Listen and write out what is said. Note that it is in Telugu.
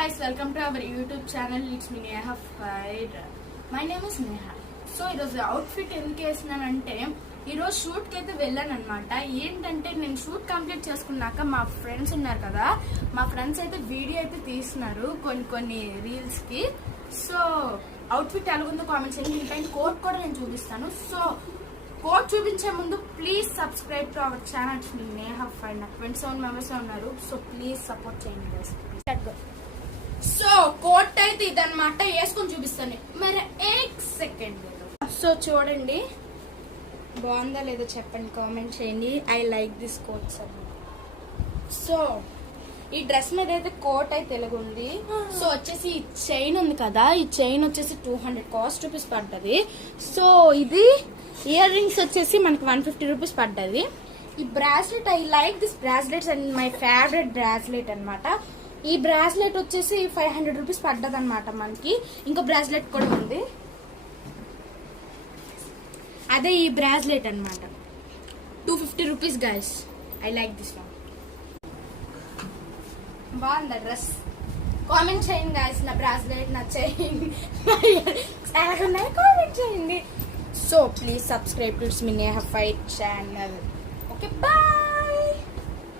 guys, welcome to our YouTube channel. It's me Neha Fried. My name is Neha. So ఈరోజు అవుట్ఫిట్ ఎందుకు వేసినానంటే ఈరోజు షూట్కి అయితే వెళ్ళాను అనమాట. ఏంటంటే నేను షూట్ కంప్లీట్ చేసుకున్నాక మా ఫ్రెండ్స్ ఉన్నారు కదా, మా ఫ్రెండ్స్ అయితే వీడియో అయితే తీస్తున్నారు కొన్ని రీల్స్కి. సో అవుట్ఫిట్ ఎలాగుందో కామెంట్ చేయండి. దీనిపైన కోట్ కూడా నేను చూపిస్తాను. సో కోట్ చూపించే ముందు please subscribe to our channel. Neha friend. నాకు 27 మెంబర్స్ ఉన్నారు. సో ప్లీజ్ సపోర్ట్ చేయండి guys. సో కోట్ అయితే ఇదన్నమాట, వేసుకొని చూపిస్తాను మరి 1 సెకండ్. సో చూడండి బాగుందా లేదో చెప్పండి, కామెంట్ చేయండి. ఐ లైక్ దిస్ కోట్స్ అన్నమాట. సో ఈ డ్రెస్ మీద అయితే కోట్ అయితే తెలుగుంది. సో వచ్చేసి ఈ చైన్ ఉంది కదా, ఈ చైన్ వచ్చేసి 200 కాస్ట్ రూపీస్ పడ్డది. సో ఇది ఇయర్ రింగ్స్ వచ్చేసి మనకి 150 రూపీస్ పడ్డది. ఈ bracelet, I like this bracelets and my favourite bracelet అనమాట. ఈ బ్రాస్లెట్ వచ్చేసి 500 రూపీస్ పడ్డది అనమాట. మనకి ఇంకో బ్రాస్లెట్ కూడా ఉంది, అదే ఈ బ్రాస్లెట్ అనమాట. 250 rupees guys. I like this one. బాగుందా డ్రెస్? కామెంట్ చేయండి గైస్. నా బ్రాస్లెట్, నా చైన్ కామెంట్ చేయండి. సో ప్లీజ్ సబ్స్క్రైబ్ టు మీ Neha fried channel. Okay bye.